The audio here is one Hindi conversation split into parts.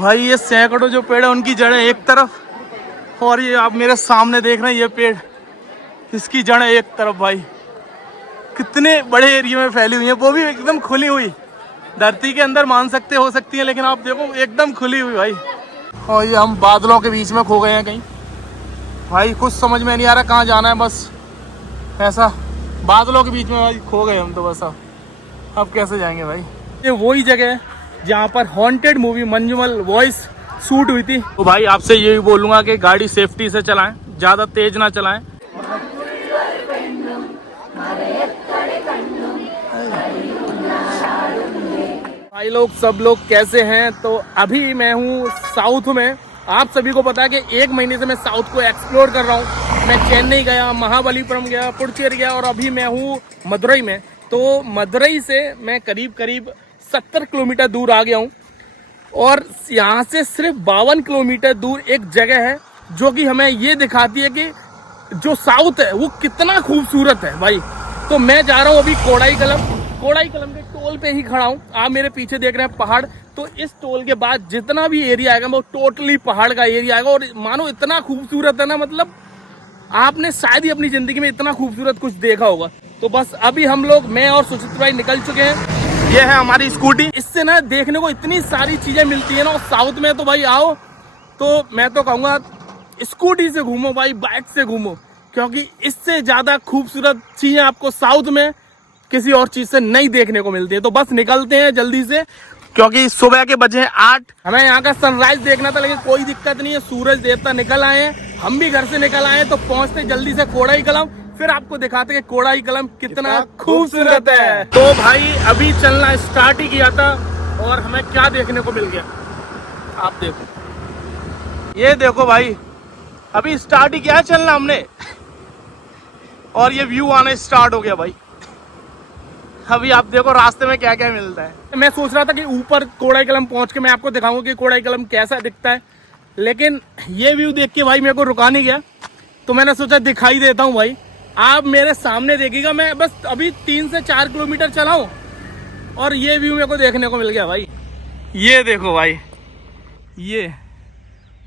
भाई ये सैकड़ों जो पेड़ है उनकी जड़ें एक तरफ और ये आप मेरे सामने देख रहे हैं ये पेड़, इसकी जड़ें एक तरफ। भाई कितने बड़े एरिया में फैली हुई है, वो भी एकदम खुली हुई। धरती के अंदर मान सकते हो सकती है, लेकिन आप देखो एकदम खुली हुई भाई। और ये हम बादलों के बीच में खो गए हैं कहीं। भाई कुछ समझ में नहीं आ रहा कहाँ जाना है, बस ऐसा बादलों के बीच में भाई खो गए हम तो बस। अब कैसे जाएंगे भाई। ये वही जगह है जहाँ पर haunted movie Manjummel voice shoot हुई थी। तो भाई आपसे ये भी बोलूँगा कि गाड़ी सेफ्टी से चलाएं, ज़्यादा तेज ना चलाएं। भाई लोग सब लोग कैसे हैं। तो अभी मैं हूँ साउथ में। आप सभी को पता है कि 1 महीने से मैं साउथ को एक्सप्लोर कर रहा हूँ। मैं चेन्नई गया, महाबलीपुरम गया, पुडुचेरी गया और अभी मैं हूँ मदुरई में। तो मदुरई से मैं करीब 70 किलोमीटर दूर आ गया हूँ और यहाँ से सिर्फ 52 किलोमीटर दूर एक जगह है जो कि हमें ये दिखाती है कि जो साउथ है वो कितना खूबसूरत है भाई। तो मैं जा रहा हूँ अभी कोडाईकलम के टोल पे ही खड़ा हूँ। आप मेरे पीछे देख रहे हैं पहाड़। तो इस टोल के बाद जितना भी एरिया आएगा वो टोटली पहाड़ का एरिया आएगा और मानो इतना खूबसूरत है ना, मतलब आपने शायद ही अपनी जिंदगी में इतना खूबसूरत कुछ देखा होगा। तो बस अभी हम लोग, मैं और सुचित भाई निकल चुके हैं। ये है हमारी स्कूटी। इससे ना देखने को इतनी सारी चीजें मिलती है ना, और साउथ में तो भाई आओ तो मैं तो कहूँगा स्कूटी से घूमो भाई, बाइक से घूमो, क्योंकि इससे ज्यादा खूबसूरत चीजें आपको साउथ में किसी और चीज से नहीं देखने को मिलती है। तो बस निकलते हैं जल्दी से, क्योंकि सुबह के बजे 8। हमें यहाँ का सनराइज देखना था, लेकिन कोई दिक्कत नहीं है, सूरज देवता निकल आए हैं, हम भी घर से निकल आए हैं। तो पहुंचते जल्दी से कोडाईकलम, फिर आपको दिखाते हैं कोडाईकलम कितना खूबसूरत है। तो भाई अभी चलना स्टार्ट ही किया था और हमें क्या देखने को मिल गया आप देखो। ये देखो भाई, अभी स्टार्ट ही किया है चलना हमने और ये व्यू आना स्टार्ट हो गया भाई। अभी आप देखो रास्ते में क्या क्या मिलता है। मैं सोच रहा था कि ऊपर कोडाईकलम पहुंच के मैं आपको दिखाऊंगा कि कोडाईकलम कैसा दिखता है, लेकिन ये व्यू देख के भाई मेरे को रुका नहीं गया। तो मैंने सोचा दिखाई देता हूँ भाई। आप मेरे सामने देखिएगा, मैं बस अभी 3 से 4 किलोमीटर चला हूँ और ये व्यू मेरे को देखने को मिल गया भाई। ये देखो भाई, ये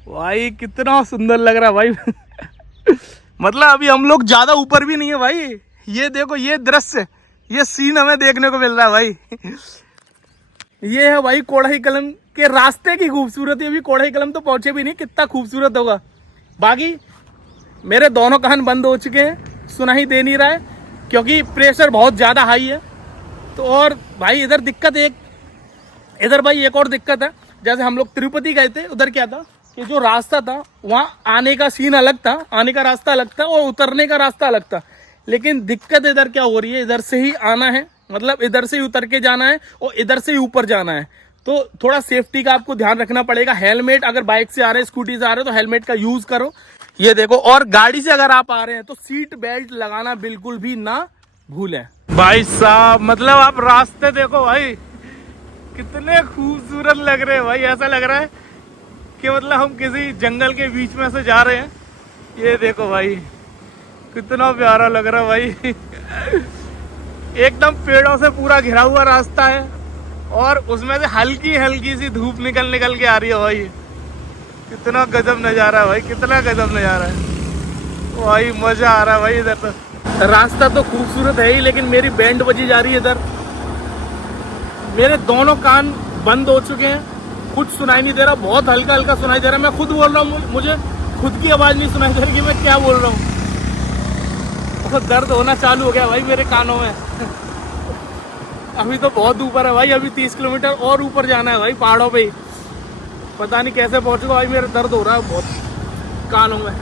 भाई कितना सुंदर लग रहा है भाई। मतलब अभी हम लोग ज्यादा ऊपर भी नहीं है भाई। ये देखो, ये दृश्य, ये सीन हमें देखने को मिल रहा है भाई। ये है भाई कोडाईकलम के रास्ते की खूबसूरती। अभी कोडाईकलम तो पहुंचे भी नहीं, कितना खूबसूरत होगा। बाकी मेरे दोनों कान बंद हो चुके हैं, सुना ही दे नहीं रहा है क्योंकि प्रेशर बहुत ज्यादा हाई है। तो और भाई इधर दिक्कत इधर भाई एक और दिक्कत है। जैसे हम लोग तिरुपति गए थे, उधर क्या था कि जो रास्ता था वहाँ आने का सीन अलग था, आने का रास्ता अलग था और उतरने का रास्ता अलग था। लेकिन दिक्कत इधर क्या हो रही है, इधर से ही आना है, मतलब इधर से ही उतर के जाना है और इधर से ही ऊपर जाना है। तो थोड़ा सेफ्टी का आपको ध्यान रखना पड़ेगा। हेलमेट, अगर बाइक से आ रहे हैं, स्कूटी से आ रहे हो तो हेलमेट का यूज करो। ये देखो, और गाड़ी से अगर आप आ रहे हैं तो सीट बेल्ट लगाना बिल्कुल भी ना भूलें भाई साहब। मतलब आप रास्ते देखो भाई, कितने खूबसूरत लग रहे हैं भाई। ऐसा लग रहा है कि मतलब हम किसी जंगल के बीच में से जा रहे हैं। ये देखो भाई, कितना प्यारा लग रहा है भाई। एकदम पेड़ों से पूरा घिरा हुआ रास्ता है और उसमें से हल्की हल्की सी धूप निकल के आ रही है भाई। कितना गजब नज़ारा है भाई, कितना गजब नज़ारा है भाई। मजा आ रहा है भाई। इधर तो रास्ता तो खूबसूरत है ही, लेकिन मेरी बैंड बजी जा रही है इधर। मेरे दोनों कान बंद हो चुके हैं, कुछ सुनाई नहीं दे रहा, बहुत हल्का हल्का सुनाई दे रहा है। मैं खुद बोल रहा हूँ, मुझे खुद की आवाज़ नहीं सुनाई दे रही कि मैं क्या बोल रहा हूँ। दर्द होना चालू हो गया भाई मेरे कानों में। अभी तो बहुत ऊपर है भाई, अभी 30 किलोमीटर और ऊपर जाना है भाई पहाड़ों पे ही। पता नहीं कैसे पहुंचूंगा भाई, मेरा दर्द हो रहा है बहुत कानों में।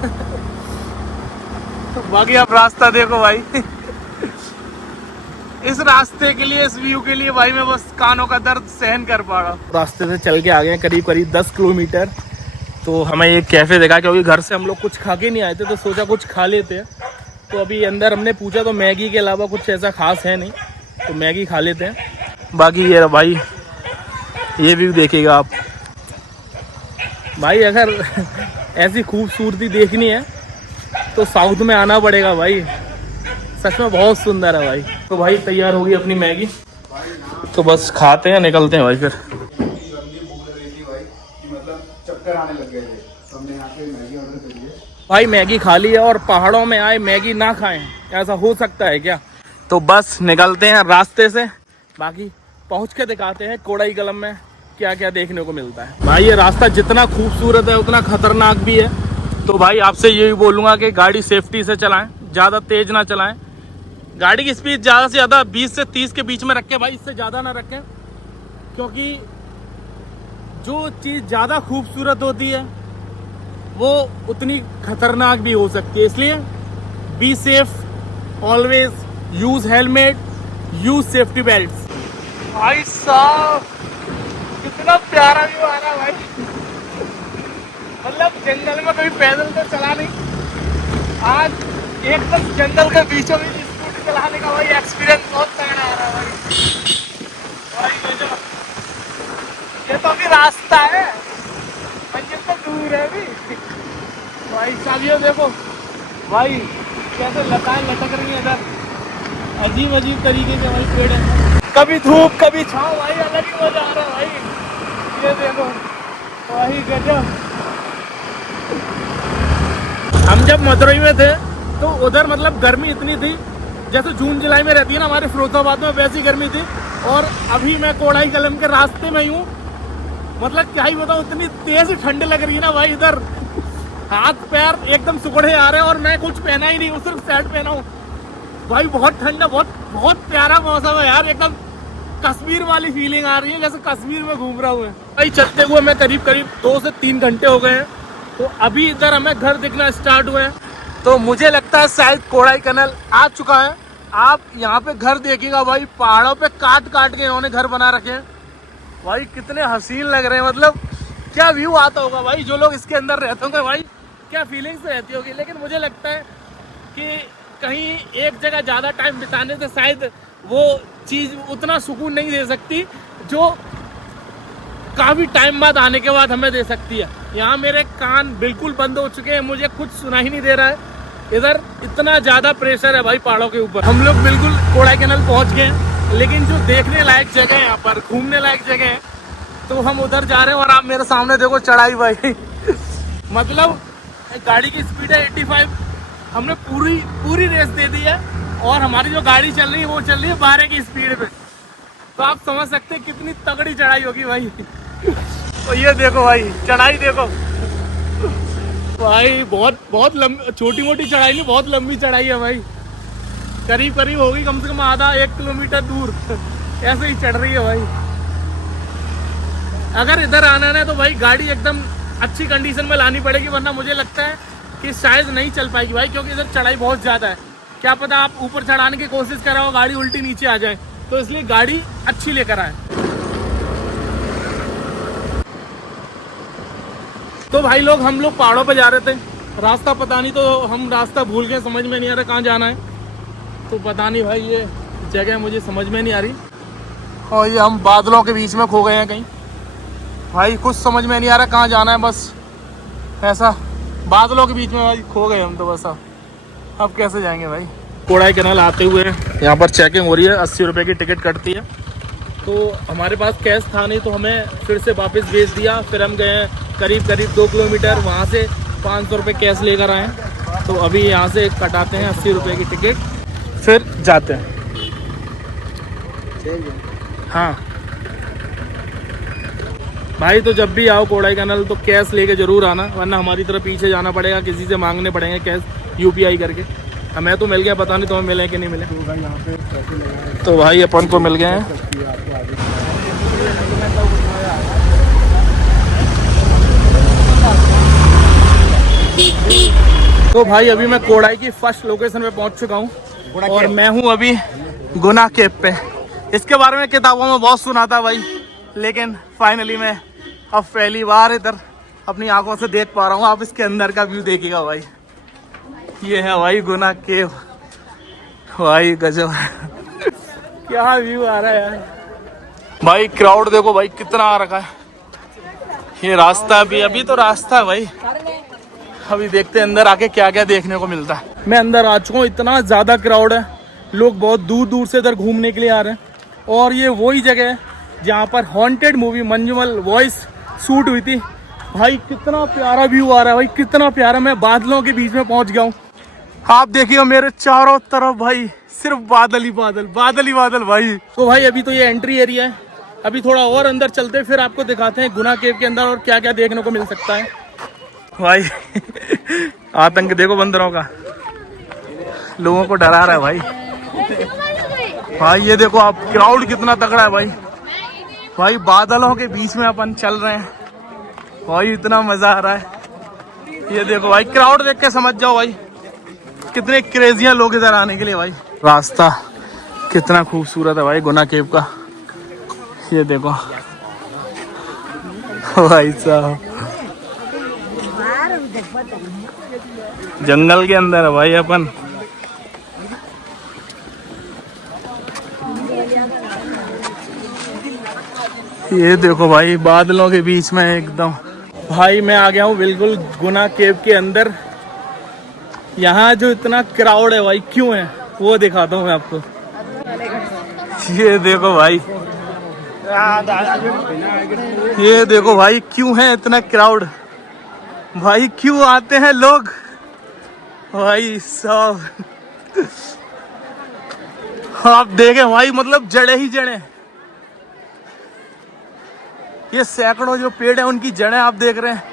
तो बाकी आप रास्ता देखो भाई। इस रास्ते के लिए, इस व्यू के लिए भाई मैं बस कानों का दर्द सहन कर पा रहा हूँ। रास्ते से चल के आ गए करीब 10 किलोमीटर। तो हमें एक कैफे देखा, क्योंकि घर से हम लोग कुछ खा के नहीं आए थे तो सोचा कुछ खा लेते हैं। तो अभी अंदर हमने पूछा तो मैगी के अलावा कुछ ऐसा खास है नहीं, तो मैगी खा लेते हैं। बाकी ये भाई, ये व्यू देखिएगा आप भाई। अगर ऐसी खूबसूरती देखनी है तो साउथ में आना पड़ेगा भाई, सच में बहुत सुंदर है भाई। तो भाई तैयार होगी अपनी मैगी, तो बस खाते हैं, निकलते हैं भाई। फिर मतलब चक्कर आने लग गए थे, तो हमने यहाँ पे मैगी ऑर्डर करी है। भाई मैगी खा ली है और पहाड़ों में आए मैगी ना खाएं, ऐसा हो सकता है क्या? तो बस निकलते हैं रास्ते से, बाकी पहुंच के दिखाते हैं कोड़ाई कलम में क्या क्या देखने को मिलता है। भाई ये रास्ता जितना खूबसूरत है उतना खतरनाक भी है, तो भाई आपसे यही बोलूँगा कि गाड़ी सेफ्टी से चलाएं, ज़्यादा तेज ना चलाएं। गाड़ी की स्पीड ज़्यादा से ज़्यादा 20 से 30 के बीच में रखें भाई, इससे ज़्यादा ना रखें, क्योंकि जो चीज़ ज़्यादा खूबसूरत होती है वो उतनी खतरनाक भी हो सकती है। इसलिए be safe, always use helmet, use safety belt. भाई साहब कितना प्यारा व्यू आ रहा है भाई, मतलब जंगल में कभी पैदल तो चला नहीं, आज एकदम जंगल के बीचों बीच स्कूटी चलाने का भाई एक्सपीरियंस बहुत तगड़ा आ रहा है भाई गजब। ये तो अभी रास्ता है, मंजिल तो दूर है अभी भाई। चाबियों देखो भाई कैसे लताएं लटक रही हैं इधर, अजीब अजीब तरीके के भाई पेड़ है, कभी धूप कभी छाँव भाई, अलग ही मजा आ रहा है भाई। ये देखो भाई गजब। हम जब मदुरई में थे तो उधर मतलब गर्मी इतनी थी जैसे जून जुलाई में रहती है ना हमारे फिरोजाबाद में, वैसी गर्मी थी। और अभी मैं कोड़ाई कलम के रास्ते में ही हूँ, मतलब क्या ही बताऊँ, इतनी तेज ठंड लग रही है ना भाई, इधर हाथ पैर एकदम सुखड़े आ रहे हैं और मैं कुछ पहना ही नहीं हूँ, सिर्फ शर्ट पहना हूँ भाई। बहुत ठंडा, बहुत बहुत प्यारा मौसम है यार, एकदम कश्मीर वाली फीलिंग आ रही है, जैसे कश्मीर में घूम रहा हूँ भाई। चलते हुए मैं करीब 2 से 3 घंटे हो गए हैं, तो अभी इधर हमें घर दिखना स्टार्ट हुए हैं, तो मुझे लगता है शायद कोड़ाई कनाल आ चुका है। आप यहाँ पे घर देखिएगा भाई, पहाड़ों पे काट काट के इन्होंने घर बना रखे हैं भाई, कितने हसीन लग रहे हैं। मतलब क्या व्यू आता होगा भाई, जो लोग इसके अंदर रहते होंगे भाई क्या फीलिंग्स रहती होगी। लेकिन मुझे लगता है कि कहीं एक जगह ज़्यादा टाइम बिताने से शायद वो चीज़ उतना सुकून नहीं दे सकती जो काफ़ी टाइम बाद आने के बाद हमें दे सकती है। यहाँ मेरे कान बिल्कुल बंद हो चुके हैं, मुझे कुछ सुना ही नहीं दे रहा है, इधर इतना ज़्यादा प्रेशर है भाई पहाड़ों के ऊपर। हम लोग बिल्कुल कोड़ाई कनाल पहुँच गए हैं, लेकिन जो देखने लायक जगह है यहाँ पर, घूमने लायक जगह है, तो हम उधर जा रहे हैं। और आप मेरे सामने देखो चढ़ाई भाई मतलब गाड़ी की स्पीड है 85, हमने पूरी रेस दे दी है और हमारी जो गाड़ी चल रही है वो चल रही है 12 की स्पीड पे, तो आप समझ सकते हैं कितनी तगड़ी चढ़ाई होगी भाई। तो ये देखो भाई चढ़ाई देखो भाई, बहुत लंबी, छोटी मोटी चढ़ाई नहीं, बहुत लंबी चढ़ाई है भाई, करीब होगी कम से कम आधा 1 किलोमीटर दूर ऐसे ही चढ़ रही है भाई। अगर इधर आना है तो भाई गाड़ी एकदम अच्छी कंडीशन में लानी पड़ेगी, वरना मुझे लगता है कि शायद नहीं चल पाएगी भाई, क्योंकि इधर चढ़ाई बहुत ज़्यादा है। क्या पता आप ऊपर चढ़ाने की कोशिश कर रहे हो, गाड़ी उल्टी नीचे आ जाए, तो इसलिए गाड़ी अच्छी लेकर आए। तो भाई लोग हम लोग पहाड़ों पे जा रहे थे, रास्ता पता नहीं, तो हम रास्ता भूल गए, समझ में नहीं आ रहा कहाँ जाना है, तो पता नहीं भाई ये जगह मुझे समझ में नहीं आ रही, और ये हम बादलों के बीच में खो गए हैं कहीं भाई, कुछ समझ में नहीं आ रहा कहाँ जाना है, बस ऐसा बादलों के बीच में भाई खो गए हम तो बस। अब कैसे जाएंगे भाई? कोड़ाई कनाल आते हुए यहाँ पर चेकिंग हो रही है, 80 रुपये की टिकट कटती है, तो हमारे पास कैश था नहीं, तो हमें फिर से वापस भेज दिया। फिर हम गए करीब 2 किलोमीटर, वहाँ से 500 रुपये कैश लेकर आए, तो अभी यहाँ से कटाते हैं 80 रुपये की टिकट, फिर जाते हैं। हाँ भाई, तो जब भी आओ कोड़ाई कनाल तो कैश लेके जरूर आना, वरना हमारी तरफ पीछे जाना पड़ेगा, किसी से मांगने पड़ेंगे कैश UPI करके। हमें तो मिल गया, पता नहीं तुम्हें मिले कि नहीं मिले। तो भाई अपन को मिल गए हैं। तो भाई अभी मैं कोड़ाई की फर्स्ट लोकेशन पे पहुंच चुका हूँ, और मैं हूँ अभी गुना केव पे। इसके बारे में किताबों में बहुत सुना था भाई, लेकिन फाइनली मैं अब पहली बार इधर अपनी आंखों से देख पा रहा हूँ। आप इसके अंदर का व्यू देखिएगा भाई, ये है भाई गुना केव भाई, गजब क्या व्यू आ रहा है यार भाई। क्राउड देखो भाई कितना आ रखा है, ये रास्ता भी, अभी तो रास्ता है भाई, अभी देखते हैं अंदर आके क्या क्या देखने को मिलता है। मैं अंदर आ चुका हूँ, इतना ज़्यादा क्राउड है, लोग बहुत दूर दूर से इधर घूमने के लिए आ रहे हैं। और ये वही जगह है जहाँ पर haunted movie Manjummel voice shoot हुई थी, भाई कितना प्यारा व्यू आ रहा है भाई, कितना प्यारा। मैं बादलों के बीच में पहुंच गया हूँ। आप देखिए मेरे चारों तरफ भाई सिर्फ बादल ही बादल, बादल ही बादल भाई। तो भाई अभी तो ये एंट्री एरिया है, अभी थोड़ा और अंदर चलते हैं, फिर आपको दिखाते हैं गुना केव के अंदर और क्या क्या देखने को मिल सकता है। भाई आतंक देखो बंदरों का, लोगों को डरा रहा है भाई। भाई ये देखो आप, क्राउड कितना तगड़ा है भाई। भाई बादलों के बीच में अपन चल रहे हैं भाई, इतना मजा आ रहा है। ये देखो भाई, क्राउड देख के समझ जाओ भाई कितने क्रेजियां लोग इधर आने के लिए। भाई रास्ता कितना खूबसूरत है भाई गुना केव का, ये देखो भाई साहब, जंगल के अंदर है भाई अपन। ये देखो भाई बादलों के बीच में एकदम। भाई मैं आ गया हूँ बिल्कुल गुना केव के अंदर। यहाँ जो इतना क्राउड है भाई क्यों है वो दिखाता हूँ मैं आपको। ये देखो भाई, ये देखो भाई क्यों है इतना क्राउड भाई, क्यों आते हैं लोग भाई सब। आप देखें भाई, मतलब जड़े ही जड़े, ये सैकड़ों जो पेड़ है उनकी जड़ें आप देख रहे हैं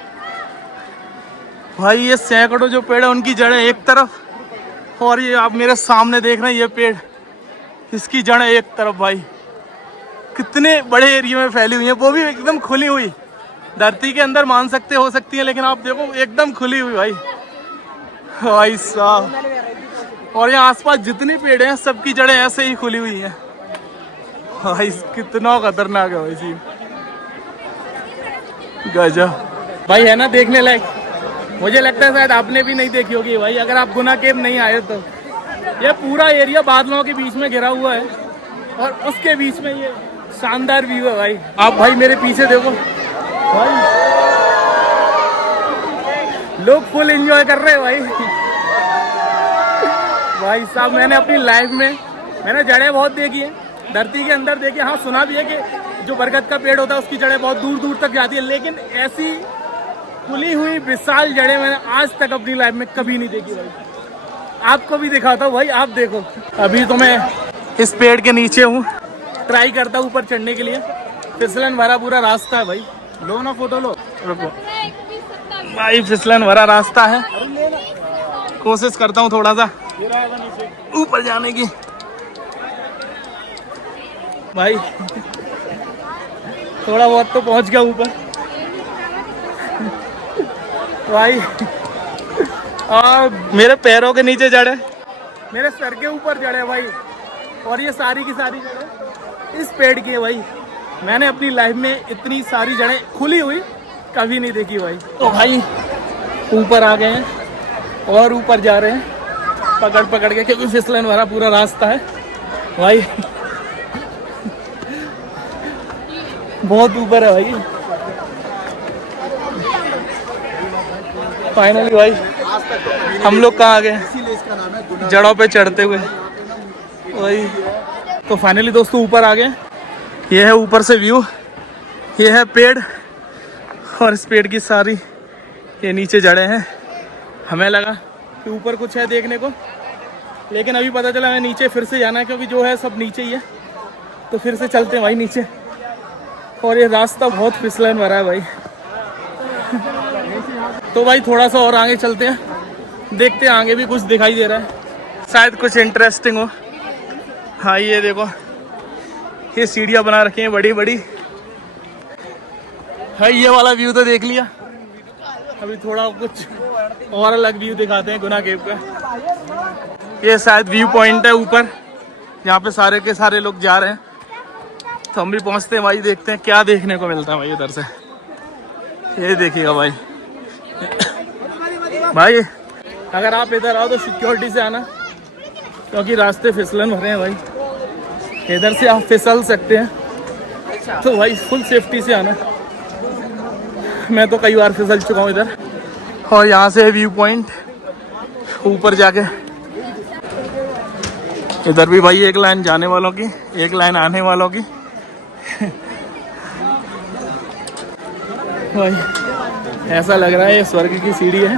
भाई। ये सैकड़ों जो पेड़ है उनकी जड़ें एक तरफ, और ये आप मेरे सामने देख रहे हैं ये पेड़, इसकी जड़ें एक तरफ। भाई कितने बड़े एरिया में फैली हुई है, वो भी एकदम खुली हुई। धरती के अंदर मान सकते हो सकती है, लेकिन आप देखो एकदम खुली हुई भाई। भाई साहब, और यहाँ आसपास जितने पेड़ हैं सबकी जड़ें ऐसे ही खुली हुई हैं भाई। कितना खतरनाक है भाई जी, गजब भाई है ना देखने लायक। मुझे लगता है शायद आपने भी नहीं देखी होगी भाई, अगर आप गुना केव नहीं आए तो। ये पूरा एरिया बादलों के बीच में घिरा हुआ है और उसके बीच में ये शानदार व्यू है भाई। आप भाई मेरे पीछे देखो भाई, लोग फुल एंजॉय कर रहे हैं भाई। भाई साहब मैंने अपनी लाइफ में मैंने जड़ें बहुत देखी है धरती के अंदर देखी। हाँ सुना भी है कि जो बरगद का पेड़ होता है उसकी जड़ें बहुत दूर दूर तक जाती है, लेकिन ऐसी खुली हुई विशाल जड़ें मैंने आज तक अपनी लाइफ में कभी नहीं देखी भाई। आपको भी दिखाता हूँ भाई, आप देखो। अभी तो मैं इस पेड़ के नीचे हूँ, ट्राई करता हूँ ऊपर चढ़ने के लिए। फिसलन भरा पूरा रास्ता है भाई। लो ना फोटो लो, रुको भाई, फिसलन भरा रास्ता है। कोशिश करता हूँ थोड़ा सा ऊपर जाने की भाई। थोड़ा बहुत तो पहुंच गया ऊपर भाई। मेरे पैरों के नीचे जड़े, मेरे सर के ऊपर जड़े भाई, और ये सारी की सारी जड़ें इस पेड़ की है भाई। मैंने अपनी लाइफ में इतनी सारी जड़ें खुली हुई कभी नहीं देखी भाई। तो भाई ऊपर आ गए हैं और ऊपर जा रहे हैं पकड़ पकड़ के, क्योंकि फिसलन भरा पूरा रास्ता है भाई। बहुत ऊपर है भाई। फाइनली भाई हम लोग कहाँ आ गए, जड़ों पे चढ़ते हुए भाई। तो फाइनली दोस्तों ऊपर आ गए। ये है ऊपर से व्यू, ये है पेड़, और इस पेड़ की सारी ये नीचे जड़ें हैं। हमें लगा कि ऊपर कुछ है देखने को, लेकिन अभी पता चला हमें नीचे फिर से जाना है, क्योंकि जो है सब नीचे ही है। तो फिर से चलते हैं भाई नीचे, और ये रास्ता बहुत फिसलन भरा है भाई। तो भाई थोड़ा सा और आगे चलते हैं, देखते हैं आगे भी कुछ दिखाई दे रहा है, शायद कुछ इंटरेस्टिंग हो। हाँ ये देखो, ये सीढ़ियाँ बना रखी हैं बड़ी बड़ी। भाई ये वाला व्यू तो देख लिया, अभी थोड़ा कुछ और अलग व्यू दिखाते हैं गुना केव का। ये शायद व्यू पॉइंट है ऊपर, जहाँ पे सारे के सारे लोग जा रहे हैं। तो हम भी पहुँचते हैं भाई, देखते हैं क्या देखने को मिलता है भाई उधर से। ये देखिएगा भाई। भाई अगर आप इधर आओ तो सिक्योरिटी से आना, क्योंकि रास्ते फिसलन भरे हैं भाई। इधर से आप फिसल सकते हैं, तो भाई फुल सेफ्टी से आना। मैं तो कई बार फिसल चुका हूँ इधर। और यहाँ से व्यू पॉइंट ऊपर जाके, इधर भी भाई एक लाइन जाने वालों की, एक लाइन आने वालों की। भाई ऐसा लग रहा है ये स्वर्ग की सीढ़ी है।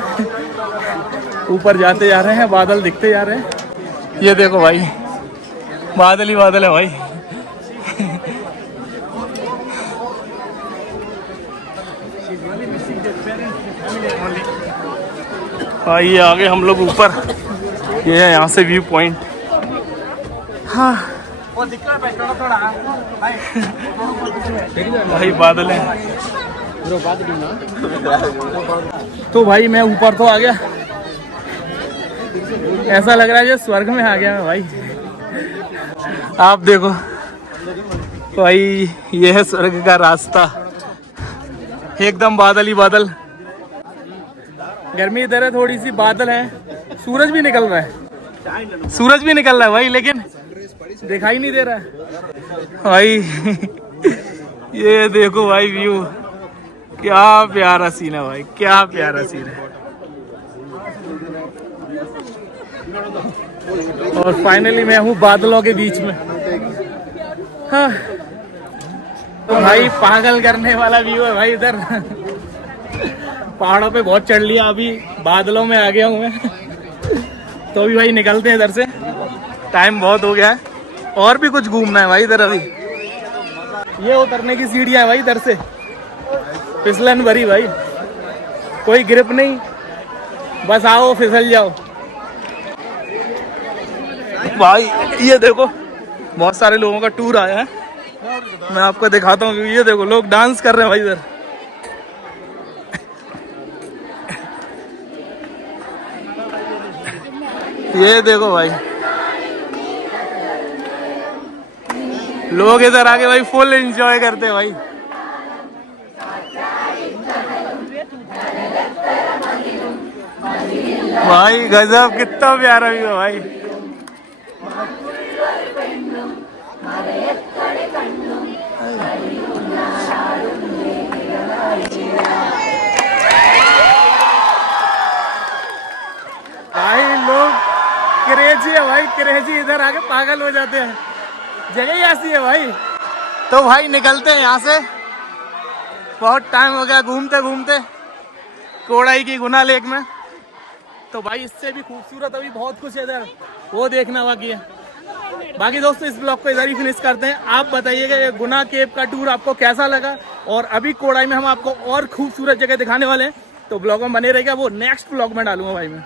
ऊपर जाते जा रहे हैं, बादल दिखते जा रहे हैं। ये देखो भाई, बादल ही बादल है भाई। भाई आगे हम लोग ऊपर, ये है यहाँ से व्यू पॉइंट। हाँ भाई बादल है। तो भाई मैं ऊपर तो आ गया, ऐसा लग रहा है जैसे स्वर्ग में आ गया मैं भाई। आप देखो भाई, ये है स्वर्ग का रास्ता, एकदम बादल ही बादल। गर्मी इधर है थोड़ी सी, बादल है, सूरज भी निकल रहा है, सूरज भी निकल रहा है भाई, लेकिन दिखाई नहीं दे रहा है भाई। ये देखो भाई व्यू, क्या प्यारा सीन है भाई, क्या प्यारा सीन है। और फाइनली मैं हूँ बादलों के बीच में। हाँ। तो भाई पागल करने वाला व्यू है भाई इधर। पहाड़ों पे बहुत चढ़ लिया, अभी बादलों में आ गया हूँ मैं। तो अभी भाई निकलते हैं इधर से, टाइम बहुत हो गया है, और भी कुछ घूमना है भाई इधर। अभी ये उतरने की सीढ़ियाँ है भाई इधर से, फिसलन भरी भाई, कोई ग्रिप नहीं, बस आओ फिसल जाओ भाई। ये देखो बहुत सारे लोगों का टूर आया है, मैं आपको दिखाता हूँ। ये देखो लोग डांस कर रहे हैं भाई इधर। ये देखो भाई, लोग इधर आके भाई फुल एंजॉय करते हैं भाई। भाई गजब, कितना प्यारा व्यू है भाई। भाई लोग क्रेजी है भाई, क्रेजी, इधर आके पागल हो जाते हैं, जगह ही ऐसी है भाई। तो भाई निकलते हैं यहाँ से, बहुत टाइम हो गया घूमते घूमते कोड़ाई की गुना लेक में। तो भाई इससे भी खूबसूरत अभी बहुत कुछ है इधर, वो देखना बाकी है। बाकी दोस्तों इस ब्लॉग को इधर ही फिनिश करते हैं। आप बताइएगा ये गुना केव का टूर आपको कैसा लगा, और अभी कोड़ाई में हम आपको और खूबसूरत जगह दिखाने वाले हैं, तो ब्लॉग में बने रहेगा, वो नेक्स्ट ब्लॉग में डालूंगा भाई मैं।